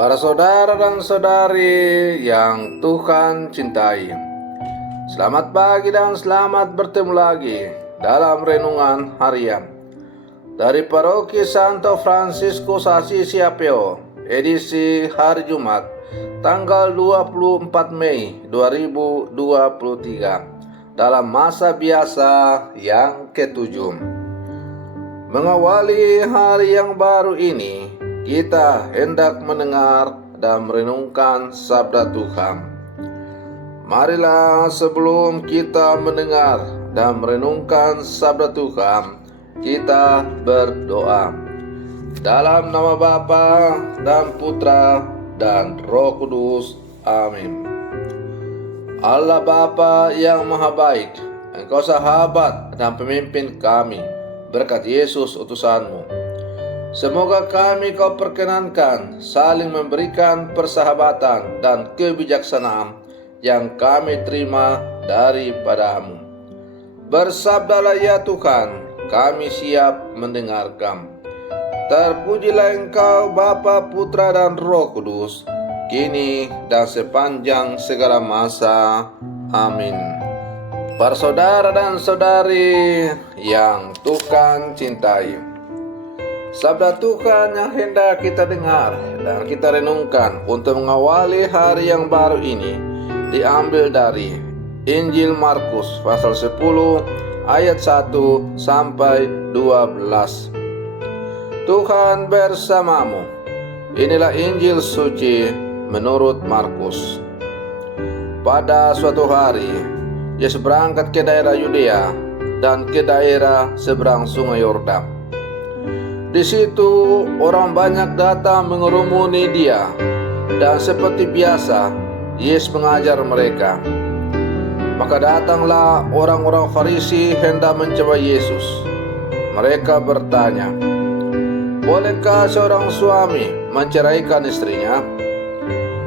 Para saudara dan saudari yang Tuhan cintai, selamat pagi dan selamat bertemu lagi dalam renungan harian dari Paroki Santo Fransiskus Assisi Apeo, edisi hari Jumat, tanggal 24 Mei 2023, dalam masa biasa yang ketujuh. Mengawali hari yang baru ini, kita hendak mendengar dan merenungkan sabda Tuhan. Marilah sebelum kita mendengar dan merenungkan sabda Tuhan, kita berdoa. Dalam nama Bapa dan Putra dan Roh Kudus. Amin. Allah Bapa yang Maha Baik, Engkau sahabat dan pemimpin kami, berkat Yesus utusanmu. Semoga kami Kau perkenankan saling memberikan persahabatan dan kebijaksanaan yang kami terima daripada-Mu. Bersabdalah ya Tuhan, kami siap mendengarkan. Terpujilah Engkau Bapa, Putra dan Roh Kudus, kini dan sepanjang segala masa. Amin. Para saudara dan saudari yang Tuhan cintai, sabda Tuhan yang hendak kita dengar dan kita renungkan untuk mengawali hari yang baru ini diambil dari Injil Markus pasal 10 ayat 1 sampai 12. Tuhan bersamamu. Inilah Injil suci menurut Markus. Pada suatu hari, Yesus berangkat ke daerah Yudea dan ke daerah seberang sungai Yordan. Di situ orang banyak datang mengerumuni Dia, dan seperti biasa Yesus mengajar mereka. Maka datanglah orang-orang Farisi hendak mencoba Yesus. Mereka bertanya, "Bolehkah seorang suami menceraikan istrinya?"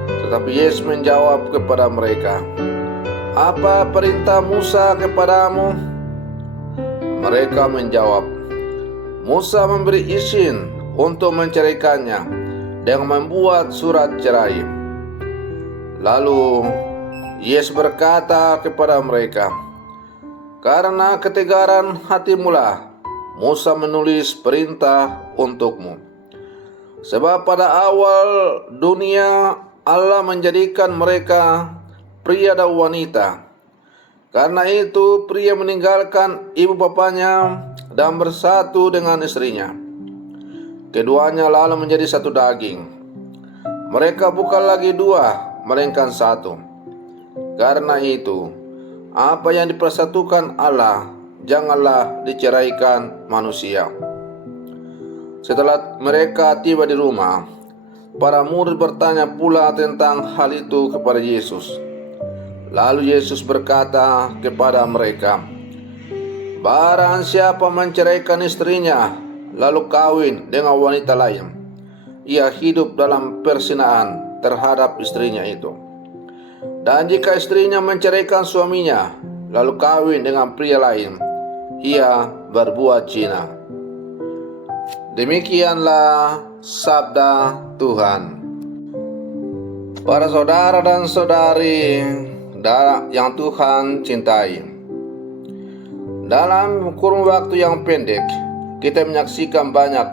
Tetapi Yesus menjawab kepada mereka, "Apa perintah Musa kepadamu?" Mereka menjawab, "Musa memberi izin untuk menceraikannya dengan membuat surat cerai." Lalu Yesus berkata kepada mereka, "Karena ketegaran hatimulah Musa menulis perintah untukmu. Sebab pada awal dunia Allah menjadikan mereka pria dan wanita. Karena itu pria meninggalkan ibu bapanya dan bersatu dengan istrinya. Keduanya lalu menjadi satu daging. Mereka bukan lagi dua, melainkan satu. Karena itu, apa yang dipersatukan Allah, janganlah diceraikan manusia." Setelah mereka tiba di rumah, para murid bertanya pula tentang hal itu kepada Yesus. Lalu Yesus berkata kepada mereka, "Barang siapa menceraikan istrinya lalu kawin dengan wanita lain, ia hidup dalam perzinaan terhadap istrinya itu. Dan jika istrinya menceraikan suaminya lalu kawin dengan pria lain, ia berbuat zina." Demikianlah sabda Tuhan. Para saudara dan saudari yang Tuhan cintai, dalam kurun waktu yang pendek, kita menyaksikan banyak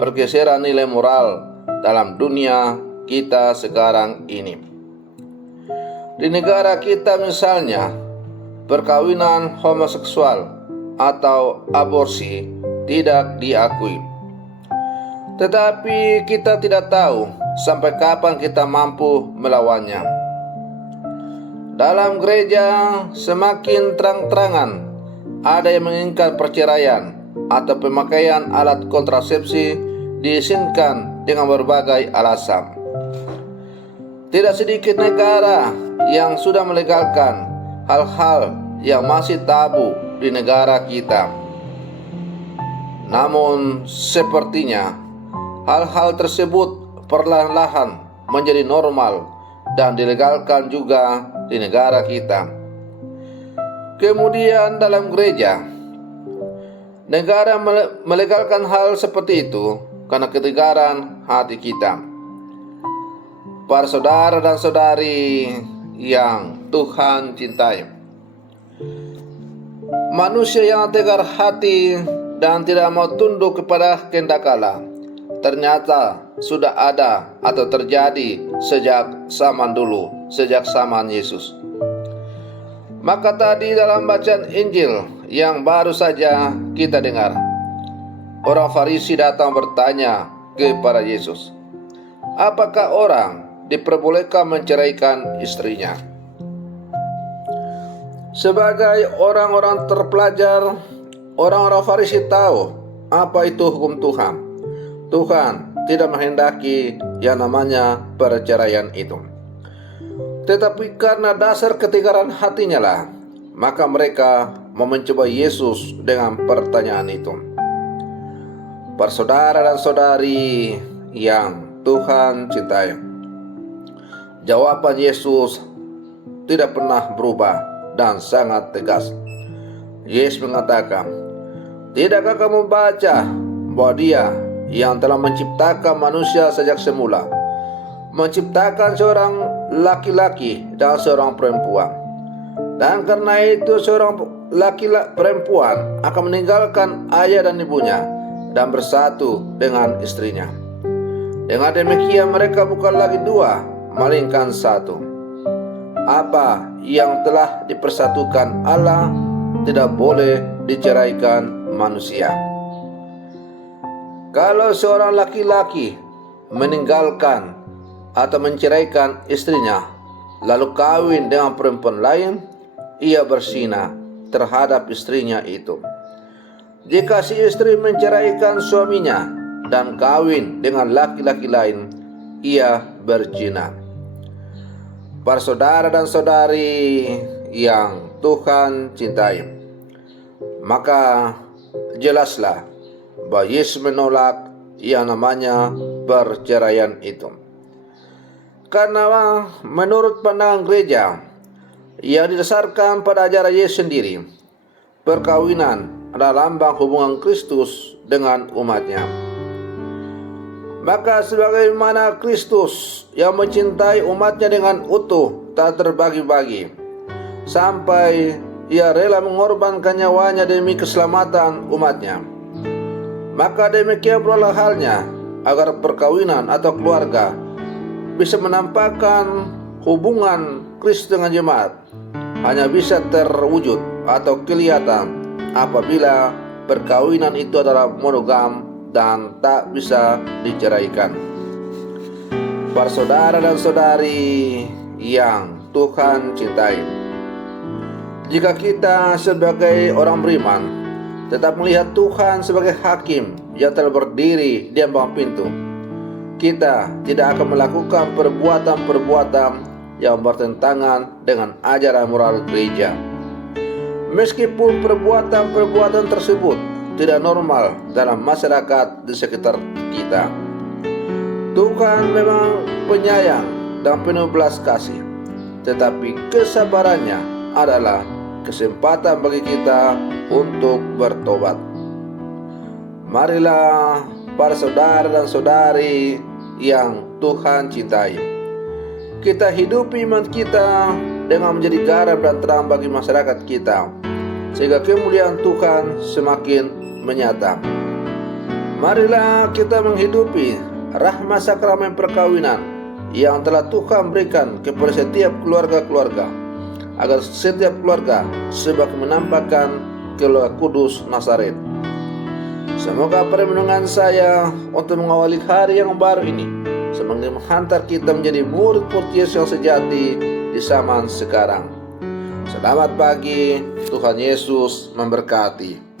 pergeseran nilai moral dalam dunia kita sekarang ini. Di negara kita misalnya, perkawinan homoseksual atau aborsi tidak diakui. Tetapi kita tidak tahu sampai kapan kita mampu melawannya. Dalam gereja semakin terang-terangan ada yang menginginkan perceraian atau pemakaian alat kontrasepsi diizinkan dengan berbagai alasan. Tidak sedikit negara yang sudah melegalkan hal-hal yang masih tabu di negara kita. Namun sepertinya hal-hal tersebut perlahan-lahan menjadi normal dan dilegalkan juga di negara kita. Kemudian dalam gereja, negara melegalkan hal seperti itu karena ketegaran hati kita. Para saudara dan saudari yang Tuhan cintai, manusia yang tegar hati dan tidak mau tunduk kepada kehendak Allah ternyata sudah ada atau terjadi sejak zaman dulu, sejak zaman Yesus. Maka tadi dalam bacaan Injil yang baru saja kita dengar, orang Farisi datang bertanya kepada Yesus, apakah orang diperbolehkan menceraikan istrinya? Sebagai orang-orang terpelajar, orang-orang Farisi tahu apa itu hukum Tuhan. Tuhan tidak menghendaki yang namanya perceraian itu. Tetapi karena dasar ketegaran hatinya lah, maka mereka mau mencoba Yesus dengan pertanyaan itu. Para saudara dan saudari yang Tuhan cintai, jawaban Yesus tidak pernah berubah dan sangat tegas. Yesus mengatakan, tidakkah kamu baca bahwa Dia yang telah menciptakan manusia sejak semula menciptakan seorang laki-laki dan seorang perempuan, dan karena itu seorang perempuan akan meninggalkan ayah dan ibunya dan bersatu dengan istrinya. Dengan demikian mereka bukan lagi dua, melainkan satu. Apa yang telah dipersatukan Allah tidak boleh diceraikan manusia. Kalau seorang laki-laki meninggalkan atau menceraikan istrinya lalu kawin dengan perempuan lain, ia berzina terhadap istrinya itu. Jika si istri menceraikan suaminya dan kawin dengan laki-laki lain, ia berzina. Para saudara dan saudari yang Tuhan cintai, maka jelaslah bahwa Yesus menolak yang namanya perceraian itu. Karena menurut pandangan gereja yang didasarkan pada ajaran Yesus sendiri, perkawinan adalah lambang hubungan Kristus dengan umatnya. Maka sebagaimana Kristus yang mencintai umatnya dengan utuh, tak terbagi-bagi, sampai ia rela mengorbankan nyawanya demi keselamatan umatnya, maka demikian pula halnya agar perkawinan atau keluarga bisa menampakkan hubungan Kristus dengan jemaat hanya bisa terwujud atau kelihatan apabila perkawinan itu adalah monogam dan tak bisa diceraikan. Para saudara dan saudari yang Tuhan cintai, jika kita sebagai orang beriman tetap melihat Tuhan sebagai hakim yang telah berdiri di ambang pintu, kita tidak akan melakukan perbuatan-perbuatan yang bertentangan dengan ajaran moral gereja. Meskipun perbuatan-perbuatan tersebut tidak normal dalam masyarakat di sekitar kita. Tuhan memang penyayang dan penuh belas kasih, tetapi kesabarannya adalah kesempatan bagi kita untuk bertobat. Marilah para saudara dan saudari yang Tuhan cintai, kita hidupi iman kita dengan menjadi garam dan terang bagi masyarakat kita, sehingga kemuliaan Tuhan semakin menyata. Marilah kita menghidupi rahmat sakramen perkawinan yang telah Tuhan berikan kepada setiap keluarga-keluarga, agar setiap keluarga sebagai menampakkan keluarga kudus Nazaret. Semoga permenungan saya untuk mengawali hari yang baru ini semakin menghantar kita menjadi murid-murid Yesus yang sejati di zaman sekarang. Selamat pagi, Tuhan Yesus memberkati.